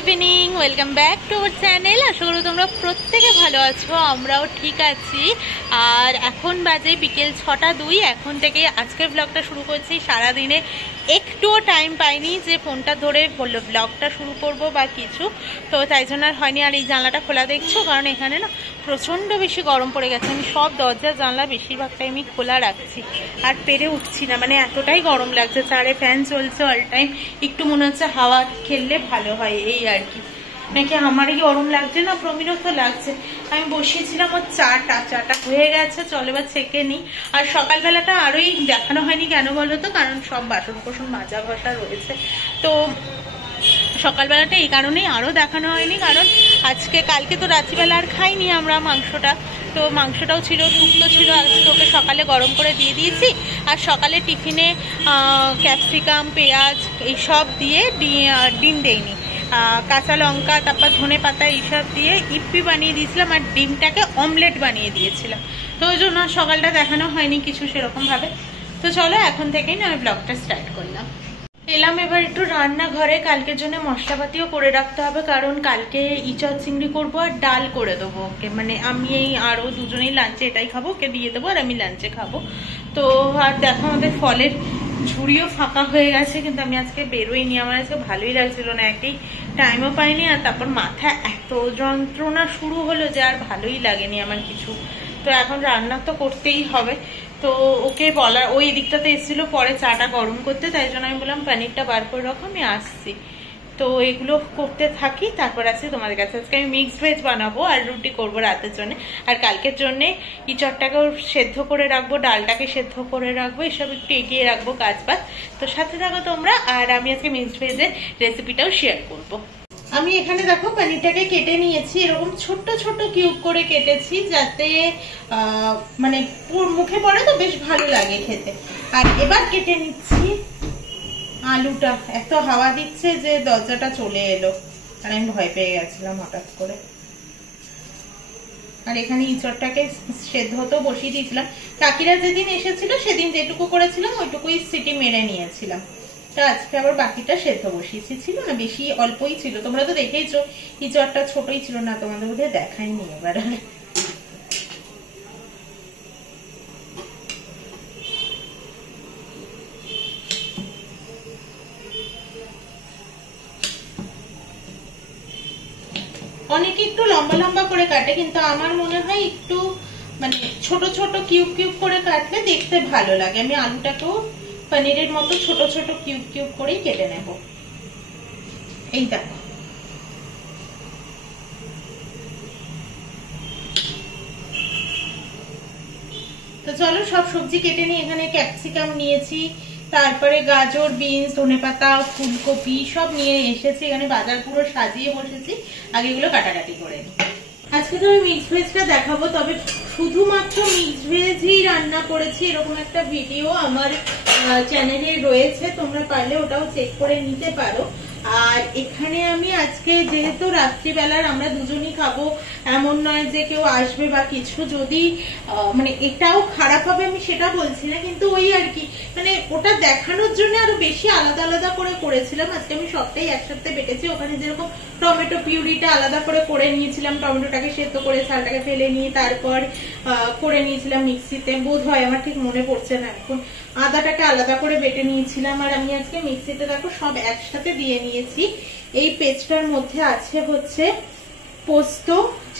Evening, welcome back to our channel. আশা করি তোমরা প্রত্যেকে ভালো আছো, আমরাও ঠিক আছি। আর এখন বাজে বিকেল 6:02। এখন থেকে আজকের ব্লগটা শুরু করছি। সারাদিনে একটুও টাইম পাইনি যে ফোনটা ধরে বললো ব্লগটা শুরু করব বা কিছু, তো তাই জন্য আর হয়নি। আর এই জানলাটা খোলা দেখছো, কারণ এখানে না প্রচণ্ড বেশি গরম পড়ে গেছে। আমি সব দরজা জানলা বেশিরভাগ টাইমই খোলা রাখছি, আর পেরে উঠছি না, মানে এতটাই গরম লাগছে। চারে ফ্যান চলছে অল টাইম, একটু মনে হচ্ছে হাওয়া খেললে ভালো হয়, এই আর কি। নাকি আমারই গরম লাগছে না, প্রমিরও তো লাগছে। আমি বসিয়েছিলাম ওর চাটা হয়ে গেছে, চলো এবার ছেঁকে নিই। আর সকালবেলাটা আরোই দেখানো হয়নি, কেন বলো তো, কারণ সব বাসন কোসন মাজা ঘষা রয়েছে। তো সকালবেলাটা এই কারণেই আরও দেখানো হয়নি, কারণ কালকে তো রাত্রিবেলা আর খাইনি আমরা মাংসটা, তো মাংসটাও ছিল, শুক্তো ছিল। আজকে ওকে সকালে গরম করে দিয়ে দিয়েছি। আর সকালে টিফিনে ক্যাপসিকাম, পেঁয়াজ এইসব দিয়ে ডিম দেইনি, কাঁচা লঙ্কা, তারপর ধনে পাতা এইসব দিয়ে ইপি বানিয়ে দিয়েছিলাম, আর ডিমটাকে অমলেট বানিয়ে দিয়েছিলাম। তো ওই জন্য সকালটা দেখানো হয়নি কিছু সেরকমভাবে। তো চলো এখন থেকেই না আমি ব্লগটা স্টার্ট করলাম। এলাম এবার একটু রান্নাঘরে। কালকের জন্য মশলাপাতিও করে রাখতে হবে, কারণ কালকে ইঁচড় চিংড়ি করবো আর ডাল করে দেবো ওকে। মানে আমি আরও দুজনেই লাঞ্চে এটাই খাবো, ওকে দিয়ে দেবো আর আমি লাঞ্চে খাবো। তো আর দেখো আমাদের ফলের ঝুড়িও ফাঁকা হয়ে গেছে, কিন্তু আমি আজকে বেরোইনি। আমার আজকে ভালোই লাগছিল না, একটাই টাইমও পাইনি। আর তারপর মাথা এত যন্ত্রণা শুরু হলো যে আর ভালোই লাগেনি আমার কিছু। তো এখন রান্না তো করতেই হবে। তো ওকে বলার, ওই দিকটাতে এসেছিল পরে চাটা গরম করতে, তাই জন্য আমি বললাম পনিরটা বার করে রাখো, আমি আসছি। তো এগুলো করতে থাকি, তারপর আসছি তোমাদের কাছে। আজকে আমি মিক্সড ভেজ বানাবো আর রুটি করবো রাতের জন্য। আর কালকের জন্য ইঁচড়টাকেও সেদ্ধ করে রাখবো, ডালটাকে সেদ্ধ করে রাখবো, এসব একটু এগিয়ে রাখবো কাজ বাজ। তো সাথে থাকো তোমরা। আর আমি আজকে মিক্সড ভেজের রেসিপিটাও শেয়ার করবো। আমি এখানে দেখো পনিরটাকে কেটে নিয়েছি, এরকম ছোট্ট ছোট্ট কিউব করে কেটেছি, যাতে মানে মুখে পড়ে তো বেশ ভালো লাগে খেতে। আর এবার কেটে নিচ্ছি আলুটা। এত হাওয়া দিচ্ছে যে দরজাটা চলে এলো, আর আমি ভয় পেয়ে গেছিলাম হঠাৎ করে। আর এখানে ইঁচড়টাকে সেদ্ধ হতেও বসিয়ে দিয়েছিলাম। কাকিরা যেদিন এসেছিল সেদিন যেটুকু করেছিলাম ওইটুকুই সিটি মেরে নিয়েছিলাম। আজকে আবার বাকিটা সেদ্ধ বসিয়েছি। ছিল না বেশি, অল্পই ছিল। তোমরা তো দেখেইছো ইঁচড়টা ছোটই ছিল না, তোমাদের বোধহয় দেখাইনি এবার। অনেকে একটু লম্বা লম্বা করে কাটে, কিন্তু আমার মনে হয় একটু মানে ছোট ছোট কিউব কিউব করে কাটলে দেখতে ভালো লাগে। আমি আলুটাকেও পনিরের মতো ছোট ছোট কিউব কিউব করেই কেটে নেব। এই দেখো, তো চলো সব সবজি কেটে নিই। এখানে ক্যাপসিকাম নিয়েছি, তারপরে গাজর, বিনস, ধনেপাতা, ফুলকপি সব নিয়ে এসেছি। এখানে বাজার পুরো সাজিয়ে বসেছি, আগে এগুলো কাটাকাটি করে নিই। আজকে তো আমি মিক্সড ভেজটা দেখাবো, তবে শুধুমাত্র মিক্সড ভেজই রান্না করেছি এরকম একটা ভিডিও আমার চ্যানেলে রয়েছে, তোমরা পারলে ওটাও চেক করে নিতে পারো। আর এখানে আমি আজকে যেহেতু রাত্রিবেলার আমরা দুজনই খাবো, এমন নয় যে কেউ আসবে বা কিছু, যদি মানে এটাও খারাপ হবে আমি সেটা বলছি না, কিন্তু ওই আর কি, মানে ওটা দেখানোর জন্য আরো বেশি আলাদা আলাদা করে করেছিলাম। আজকে আমি সবটাই একসাথে বেটেছি। ওখানে যেরকম টমেটো পিউরিটা আলাদা করে নিয়েছিলাম, টমেটোটাকে সেদ্ধ করে ছালটাকে ফেলে নিয়ে তারপর করে নিয়েছিলাম মিক্সিতে, বোধ হয়, আমার ঠিক মনে পড়ছে না এখন। আদাটাকে আলাদা করে বেটে নিয়েছিলাম। আর আমি আজকে মিক্সিতে দেখো সব একসাথে দিয়ে নিয়েছি। এই পেস্টটার মধ্যে আছে হচ্ছে পোস্ত,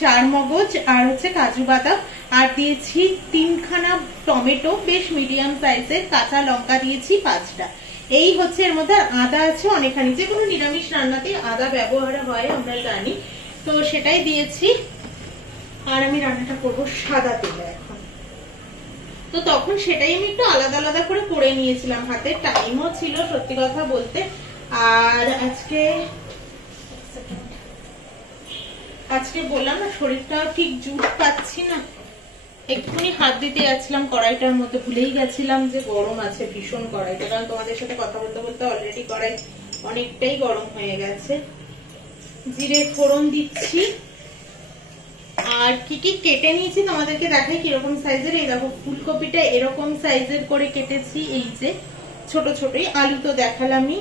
চারমগজ আর হচ্ছে কাজু বাদাম, আর দিয়েছি 3খানা টমেটো বেশ মিডিয়াম সাইজের, কাঁচা লঙ্কা দিয়েছি 5টা। এই হচ্ছে এর মধ্যে। আদা আছে অনেকখানি, যে কোনো নিরামিষ রান্নাতেই আদা ব্যবহার হয় আমরা জানি, তো সেটাই দিয়েছি। আর আমি রান্নাটা করবো সাদা তেলে এখন, তো তখন সেটাই আমি একটু আলাদা আলাদা করে নিয়েছিলাম। হাতে টাইমও ছিল সত্যি কথা বলতে। আর আজকে বললাম না শরীরটা ঠিক জুট পাচ্ছি না, একটুখানি হাত দিতে যাচ্ছিলাম কড়াইটার মধ্যে, ভুলেই গেছিলাম যে গরম আছে ভীষণ কড়াইটা, কারণ তোমাদের সাথে কথা বলতে বলতে অলরেডি কড়াই অনেকটাই গরম হয়ে গেছে। জিরে ফোড়ন দিচ্ছি। আর কি কি কেটে নিয়েছি তোমাদেরকে দেখাই কিরকম সাইজের। এই দেখো ফুলকপিটা এরকম সাইজের করে কেটেছি, এই যে ছোট ছোটই। আলু তো দেখালামই।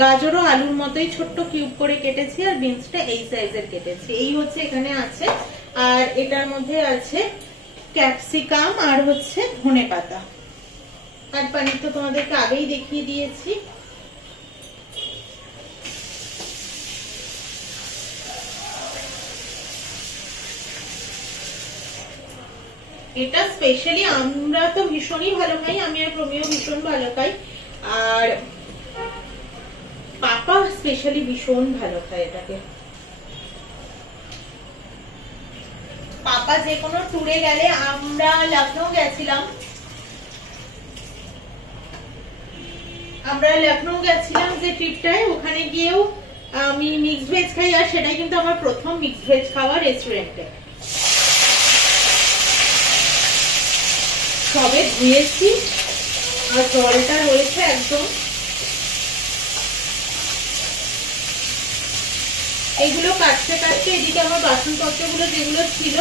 গাজরও আলুর মতোই ছোট্ট কিউব করে কেটেছি, আর বিনসটা এই সাইজের কেটেছি। এই হচ্ছে এখানে আছে, আর এটার মধ্যে আছে ক্যাপসিকাম আর হচ্ছে ধনেপাতা। আর পনির তো তোমাদেরকে আগেই দেখিয়ে দিয়েছি। এটা স্পেশালি আমরা তো ভীষণই ভালো খাই, আমি আর প্রমিও ভীষণ ভালো খাই, আর পাপা স্পেশালি ভীষণ ভালো খায় এটাকে। পাপা যে কোনো ট্যুরে গেলে, আমরা লখনৌ গেছিলাম, যে ট্রিপটায়, ওখানে গিয়েও আমি মিক্সড ভেজ খাই, আর সেটাই কিন্তু আমার প্রথম মিক্সড ভেজ খাওয়া রেস্টুরেন্টে। সবে ধুয়েছি আর জলটা রয়েছে একদম। এগুলো কাটতে কাটতে এদিকে আমার বাসনপত্রগুলো যেগুলো ছিল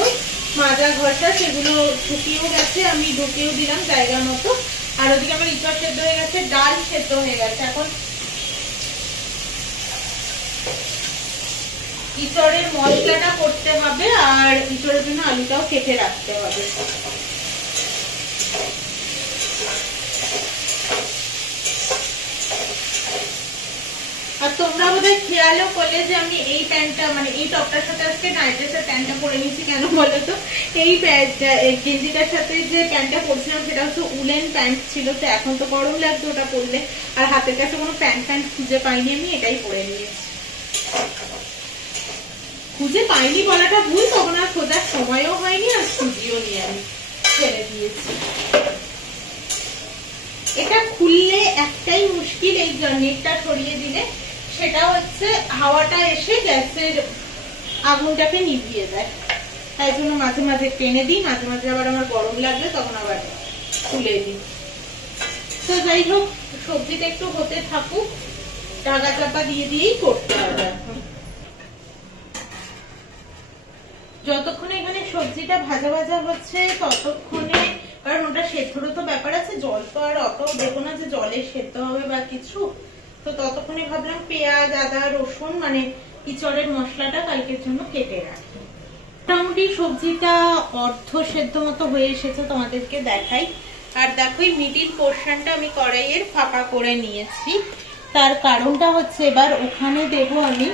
মাজা ঘষা, সেগুলো শুকিয়েও গেছে, আমি ঢুকেও দিলাম জায়গা মতো। আর ওদিকে আমার ইঁচড় সেদ্ধ হয়ে গেছে, ডাল সেদ্ধ হয়ে গেছে। এখন ইঁচড়ের মশলাটা করতে হবে, আর ইঁচড়ের জন্য আলুটাও কেটে রাখতে হবে। আর তোমরা বোধহয় খেয়ালও করলে যে আমি এই প্যান্টটা, মানে এই টপটার সাথে আজকে নাইট ড্রেসের প্যান্টটা পরে নিয়েছি। কেন বলো তো? এই গেঞ্জিটার সাথে যে প্যান্টটা পরছিলাম সেটা হচ্ছে উলেন প্যান্ট ছিল, তো এখন তো গরম লাগছে ওটা পরলে, আর হাতের কাছে কোনো প্যান্ট খুঁজে পাইনি, আমি এটাই পরে নিয়েছি। খুঁজে পাইনি বলাটা ভুল, তখন আর খোঁজার সময়ও হয়নি, আর খুঁজিও নি, আমি ছেড়ে দিয়েছি। এটা খুললে একটাই মুশকিল, এই নেটটা ছড়িয়ে দিলে, সেটা হচ্ছে হাওয়াটা এসে গ্যাসের আগুনটাকে নিভিয়ে দেয়। তাই জন্য মাঝে মাঝে টেনে দিই, মাঝে মাঝে আবার আমার গরম লাগলে তখন আবার খুলে দিই। তো যাই হোক, সবজিটা একটু হতে থাকুক, ঢাকা চাপা দিয়ে দিয়েই করতে হবে এখন। যতক্ষণে এখানে সবজিটা ভাজা ভাজা হচ্ছে ততক্ষণে, কারণ ওটা সেদ্ধরও তো ব্যাপার আছে, জল তো আর অত দেবো না যে জলে সেদ্ধ হবে বা কিছু, তো ততক্ষণে ভাবলাম পেঁয়াজ আদা রসুন মানে ইঁচড়ের মশলাটা কালকের জন্য কেটে রাখি। মোটামুটি সবজিটা অর্ধ সেদ্ধ মতো হয়ে এসেছে, তোমাদেরকে দেখাই। আর দেখো এই মিডিল পোর্শনটা আমি কড়াইয়ের ফাঁকা করে নিয়েছি, তার কারণটা হচ্ছে এবার ওখানে দেবো আমি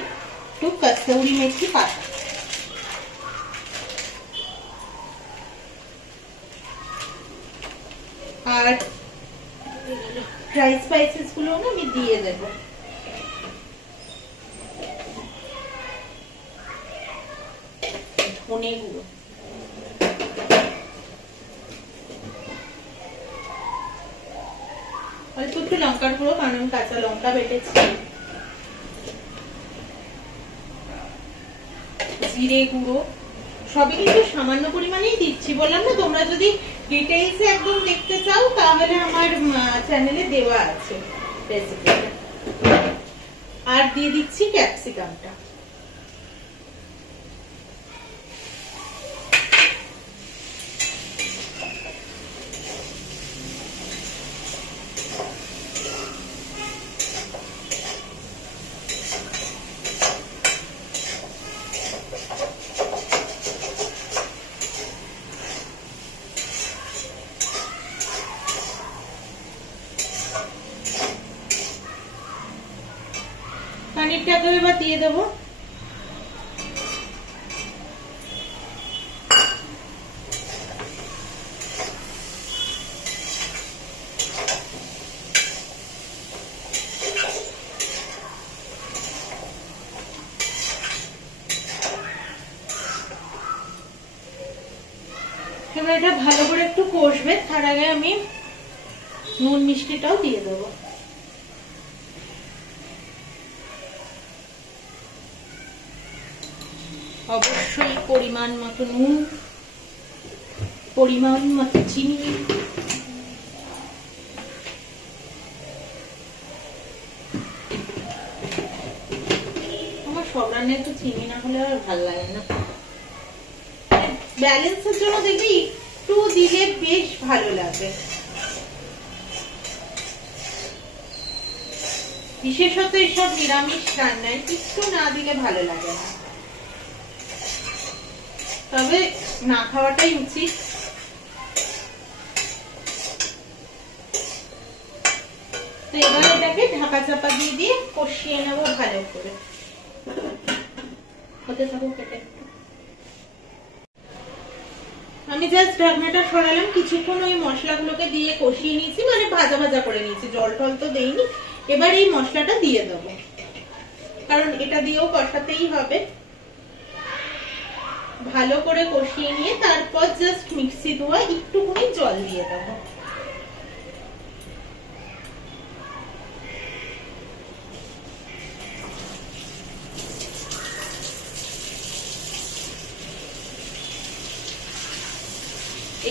একটু কসুরি মেথি পাতা। আর ড্রাই স্পাইসেস গুলো আমি দিয়ে দেব। ধনে গুঁড়ো, অল্প একটু লঙ্কার গুঁড়ো, কারণ আমি কাঁচা লঙ্কা বেটেছি, জিরে গুঁড়ো, সবই কিন্তু সামান্য পরিমাণেই দিচ্ছি। বললাম না, তোমরা যদি ডিটেইলসে একদম দেখতে চাও তাহলে আমার চ্যানেলে দেওয়া আছে রেসিপিটা। আর দিয়ে দিচ্ছি ক্যাপসিকামটা। পানিরটাকে এবার দিয়ে দেবো। এবার এটা ভালো করে একটু কষবে, তার আগে আমি নুন মিষ্টিটাও দিয়ে দেবো। অবশ্যই পরিমাণ মতো নুন, পরিমাণ মতো চিনি, আমার সব রান্নায় একটু চিনি না হলে আর ভালো লাগে না। ব্যালেন্সের জন্য দেখবি একটু দিলে বেশ ভালো লাগে। বিশেষত এইসব নিরামিষ রান্নায় কিছু না দিলে ভালো লাগে না, তবে না খাওয়াটাই উচিত। তো এবার এটাকে ঢাকা চাপা দিয়ে দিয়ে কষিয়ে নেবো ভালো করে। হতে থাকো কেটে। আমি জাস্ট ঢাকনাটা সরালাম, কিছুক্ষণ ওই মশলাগুলোকে দিয়ে কষিয়ে নিয়েছি, মানে ভাজা ভাজা করে নিয়েছি, জল টল তো দেইনি। এবার এই মশলাটা দিয়ে দেবো, কারণ এটা দিয়েও কষাতেই হবে। ভালো করে কষিয়ে নিয়ে তারপর জাস্ট মিক্সি ধোয়া একটুখানি জল দিয়ে দেবো।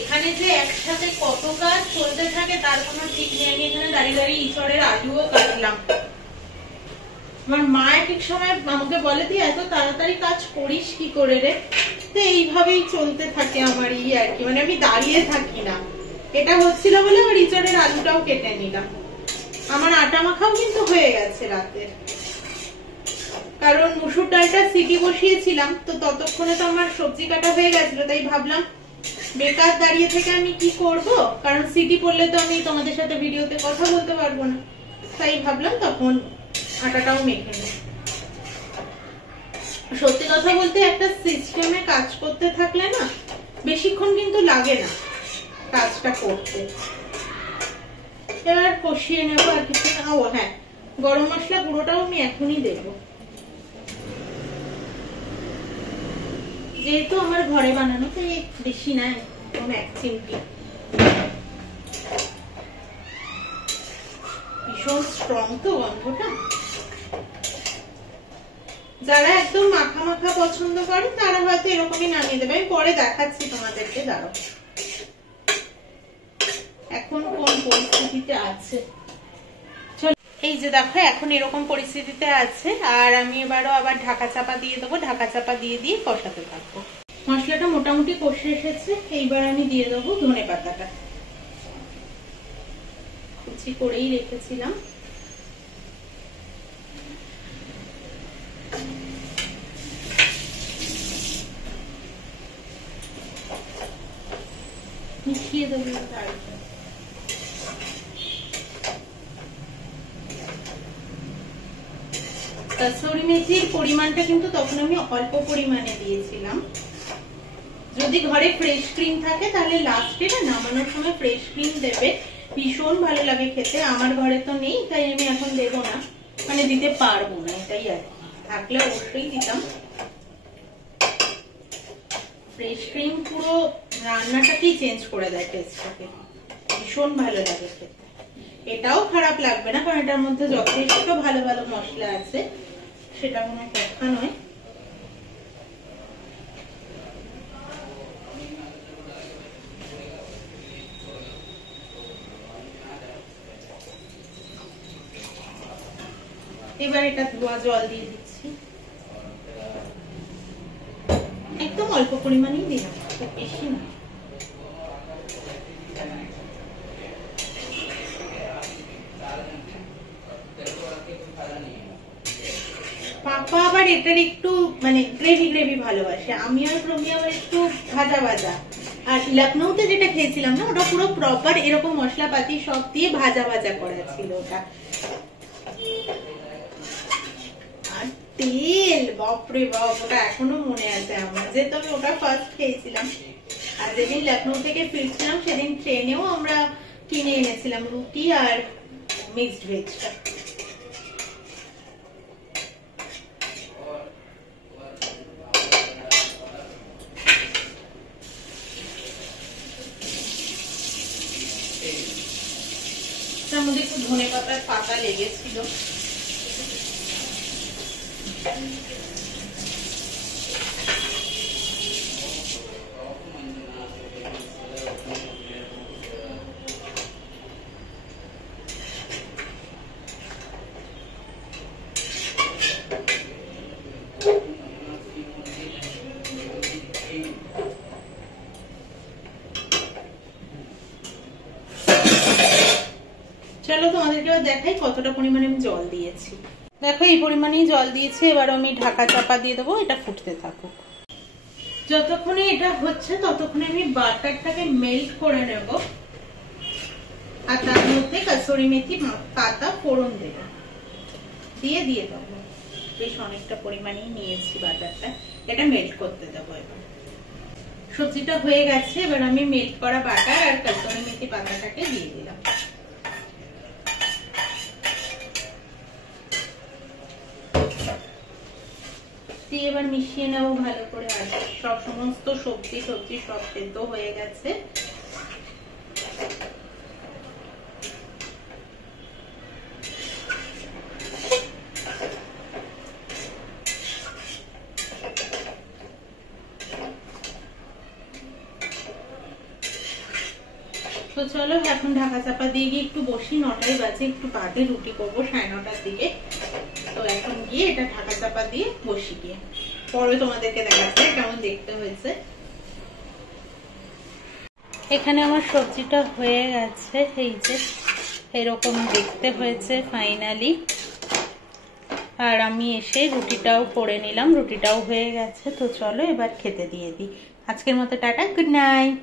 এখানে যে একসাথে কত কাজ চলতে থাকে তার কোনো ঠিক নেই। আমি এখানে দাঁড়িয়ে দাঁড়িয়ে ইঁচড়ের আলুও কাটলাম। আমার মা এক এক সময় আমাকে বলে, তুই এত তাড়াতাড়ি কাজ করিস কি করে রে? তো এইভাবেই চলতে থাকে আমার আর কি, মানে আমি দাঁড়িয়ে থাকি না। এটা হচ্ছিল বলে আমার ইঁচড়ের আলুটাও কেটে নিলাম। আমার আটা মাখাও কিন্তু হয়ে গেছে রাতের, কারণ মুসুর ডালটা সিটি বসিয়েছিলাম, তো ততক্ষণে তো আমার সবজি কাটা হয়ে গেছিল। তাই ভাবলাম বেকার দাঁড়িয়ে থেকে আমি কি করব, কারণ সিটি পড়লে তো আমি তোমাদের সাথে ভিডিওতে কথা বলতে পারবো না। তাই ভাবলাম তখন আটাটাও মেখে নিই। সত্যি কথা বলতে একটা সিস্টেমে কাজ করতে থাকলে না বেশিক্ষণ কিন্তু লাগে না কাজটা করতে। এবার কষিয়ে নেবো আর কিছু। ও হ্যাঁ, গরম মশলা গুঁড়োটাও আমি এখনই দেবো, যেহেতু আমার ঘরে বানানো, তো বেশি নাই, এক চিমটি। ভীষণ স্ট্রং তো গন্ধটা। যারা একদম মাখা মাখা পছন্দ করে তারা হয়তো এরকমই নামিয়ে দেবে। আমি পরে দেখাচ্ছি তোমাদেরকে, দাঁড়াও এখন কোন পরিস্থিতিতে আছে। এই যে দেখো এখন এরকম পরিস্থিতিতে আছে। আর আমি এবারও আবার ঢাকা চাপা দিয়ে দেবো, ঢাকা চাপা দিয়ে দিয়ে কষাতে থাকবো। মশলাটা মোটামুটি কষে এসেছে, এইবার আমি দিয়ে দেবো ধনে পাতাটা, কুচি করেই রেখেছিলাম। মিশিয়ে দেবো। কসুরি মেথির পরিমাণটা কিন্তু তখন আমি অল্প পরিমাণে দিয়েছিলাম। যদি ঘরে ফ্রেশ ক্রিম থাকে তাহলে লাস্টে না নামানোর সময় ফ্রেশ ক্রিম দেবে, ভীষণ ভালো লাগে খেতে। আমার ঘরে তো নেই, তাই আমি এখন দেবো না, মানে দিতে পারবো না, এটাই আর কি। থাকলে অবশ্যই দিতাম। ফ্রেশ ক্রিম পুরো রান্নাটাকেই চেঞ্জ করে দেয় টেস্টটাকে, ভীষণ ভালো লাগে খেতে। এটাও খারাপ লাগবে না, কারণ এটার মধ্যে যথেষ্ট ভালো ভালো মশলা আছে, সেটা কোনো কথা নয়। এবার এটা ধোয়া জল দিয়ে দিচ্ছি, একদম অল্প পরিমাণেই দিলাম, খুব বেশি না। পাপা আবার এটার একটু মানে গ্রেভি গ্রেভি ভালোবাসে, আমি আর প্রমি আবার একটু ভাজা ভাজা। আর লখনৌতে যেটা খেয়েছিলাম না, ওটা পুরো প্রপার এরকম মশলাপাতি সব দিয়ে ভাজা ভাজা করা ছিল ওটা। আর তেল, বাপরে বাপ, ওটা এখনো মনে আছে আমার, যেহেতু আমি ওটা ফার্স্ট খেয়েছিলাম। আর যেদিন লখনৌ থেকে ফিরছিলাম সেদিন ট্রেনেও আমরা কিনে এনেছিলাম রুটি আর মিক্সড ভেজটা। তার মধ্যে একটু ধনে পাতার পাতা লেগেছিল। চলো তোমাদের তোমাদেরকেও দেখাই কতটা পরিমাণে আমি জল দিয়েছি। দেখো এই পরিমাণেই জল দিয়েছি। এবার আমি ঢাকা চাপা দিয়ে দেবো, এটা ফুটতে থাকুক। যতক্ষণে এটা হচ্ছে ততক্ষণে আমি বাটারটাকে মেল্ট করে নেব, আর তার মধ্যে কসুরি মেথি পাতা ফোড়ন দেব, দিয়ে দেবো। বেশ অনেকটা পরিমাণেই নিয়েছি বাটারটা, এটা মেল্ট করতে দেবো। এবার সবজিটা হয়ে গেছে, এবার আমি মেল্ট করা বাটার আর কসুরি মেথি পাতাটাকে দিয়ে দিলাম। দিয়ে এবার মিশিয়ে নেবো ভালো করে। আর সব সমস্ত সবজি সব সেদ্ধ হয়ে গেছে। তো চলো এখন ঢাকা চাপা দিয়ে গিয়ে একটু বসি। 9টাই বাজে, একটু বাদে রুটি করবো 9:30টার দিকে। তো এখন গিয়ে এটা ঢাকা চাপা দিয়ে বসি, গিয়ে পরে তোমাদেরকে দেখাচ্ছি কেমন দেখতে হয়েছে। এখানে আমার সবজিটা হয়ে গেছে, এই যে এরকম দেখতে হয়েছে ফাইনালি। আর আমি এসে রুটিটাও করে নিলাম, রুটিটাও হয়ে গেছে। তো চলো এবার খেতে দিয়ে দিই। আজকের মতো টাটা, গুড নাইট।